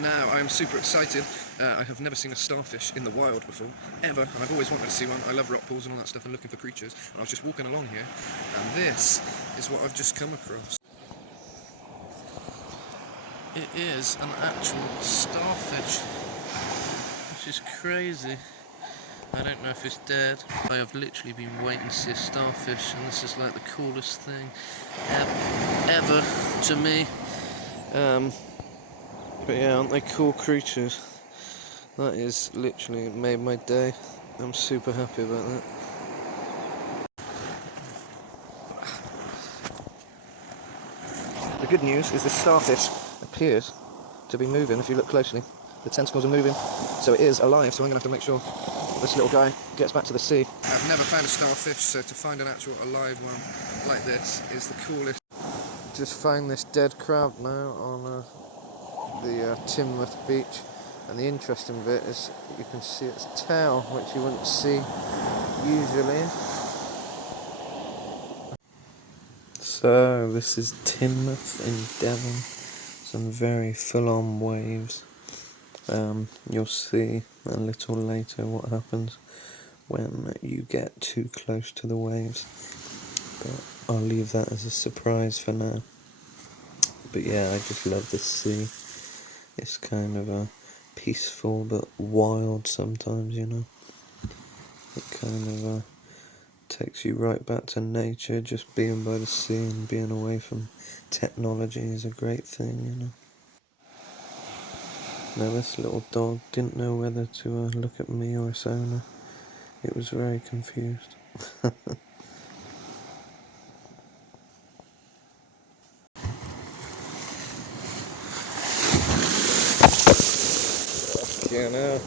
Now, I am super excited. I have never seen a starfish in the wild before, ever, and I've always wanted to see one. I love rock pools and all that stuff and looking for creatures. And I was just walking along here, and this is what I've just come across. It is an actual starfish, which is crazy. I don't know if it's dead. I have literally been waiting to see a starfish, and this is like the coolest thing ever to me. But yeah, aren't they cool creatures? That is literally made my day. I'm super happy about that. The good news is this starfish appears to be moving. If you look closely, the tentacles are moving, so it is alive. So I'm going to have to make sure this little guy gets back to the sea. I've never found a starfish, so to find an actual alive one like this is the coolest. Just found this dead crab now on the Teignmouth beach, and the interesting bit is you can see its tail, which you wouldn't see usually. So this is Teignmouth in Devon. Some very full-on waves. You'll see a little later what happens when you get too close to the waves, but I'll leave that as a surprise for now. But yeah, I just love this sea. It's kind of peaceful but wild sometimes, you know. It kind of takes you right back to nature. Just being by the sea and being away from technology is a great thing, you know. Now this little dog didn't know whether to look at me or its owner. It was very confused. Yeah, no,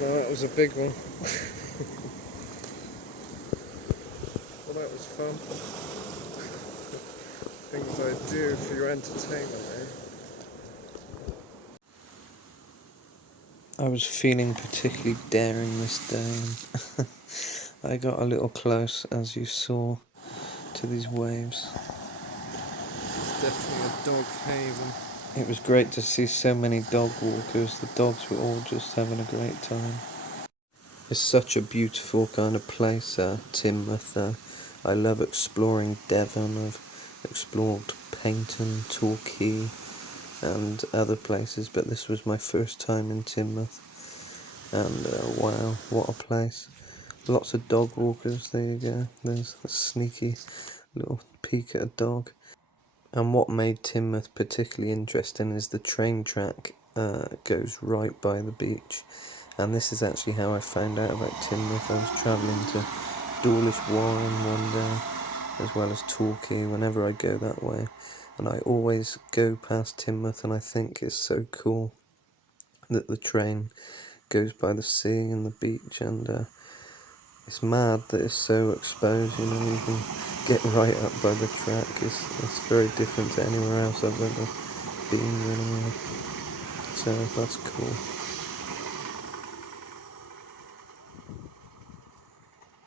that was a big one. Well, that was fun. Things I do for your entertainment, eh? I was feeling particularly daring this day. I got a little close, as you saw, to these waves. It's definitely a dog haven. It was great to see so many dog walkers. The dogs were all just having a great time. It's such a beautiful kind of place, Teignmouth. I love exploring Devon. I've explored Paynton, Torquay and other places, but this was my first time in Teignmouth, and wow, what a place. Lots of dog walkers. There you go, there's a sneaky little peek at a dog. And what made Teignmouth particularly interesting is the train track goes right by the beach, and this is actually how I found out about Teignmouth. I was travelling to Dawlish Warren one day, as well as Torquay, whenever I go that way, and I always go past Teignmouth, and I think it's so cool that the train goes by the sea and the beach, and it's mad that it's so exposed, you know. You can get right up by the track. It's very different to anywhere else I've ever been anyway, so that's cool.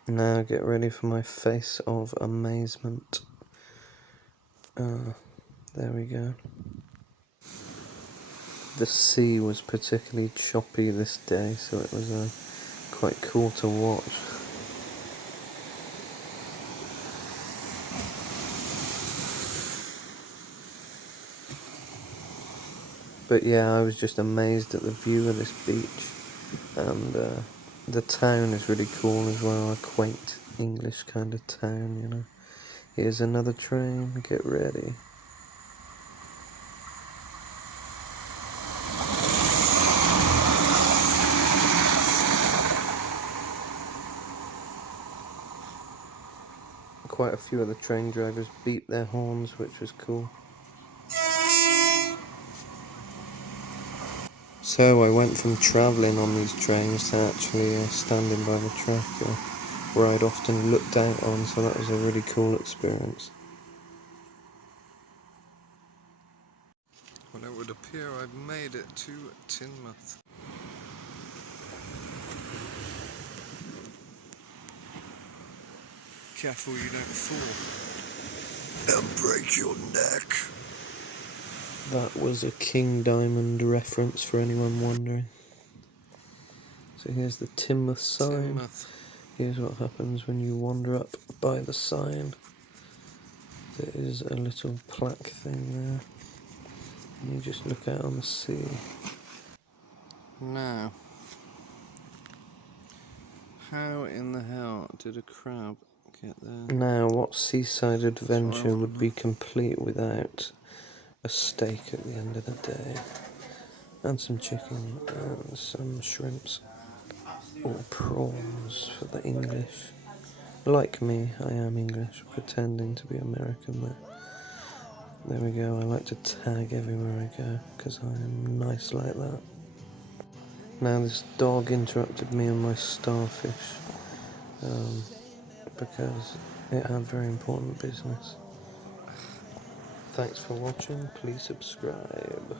Now get ready for my face of amazement. There we go. The sea was particularly choppy this day, so it was quite cool to watch. But yeah, I was just amazed at the view of this beach, and the town is really cool as well, a quaint English kind of town, you know. Here's another train, get ready. Quite a few of the train drivers beat their horns, which was cool. So I went from travelling on these trains to actually standing by the track where I'd often looked out on, so that was a really cool experience. Well, it would appear I've made it to Teignmouth. Careful you don't fall and break your neck. That was a King Diamond reference for anyone wondering. So here's the Teignmouth sign. Teignmouth. Here's what happens when you wander up by the sign. There is a little plaque thing there. And you just look out on the sea. Now, how in the hell did a crab get there? Now, what seaside adventure would be complete without a steak at the end of the day? And some chicken and some shrimps. Or prawns for the English. Like me, I am English, pretending to be American there. There we go, I like to tag everywhere I go, because I am nice like that. Now this dog interrupted me and my starfish, because it had very important business. Thanks for watching, please subscribe.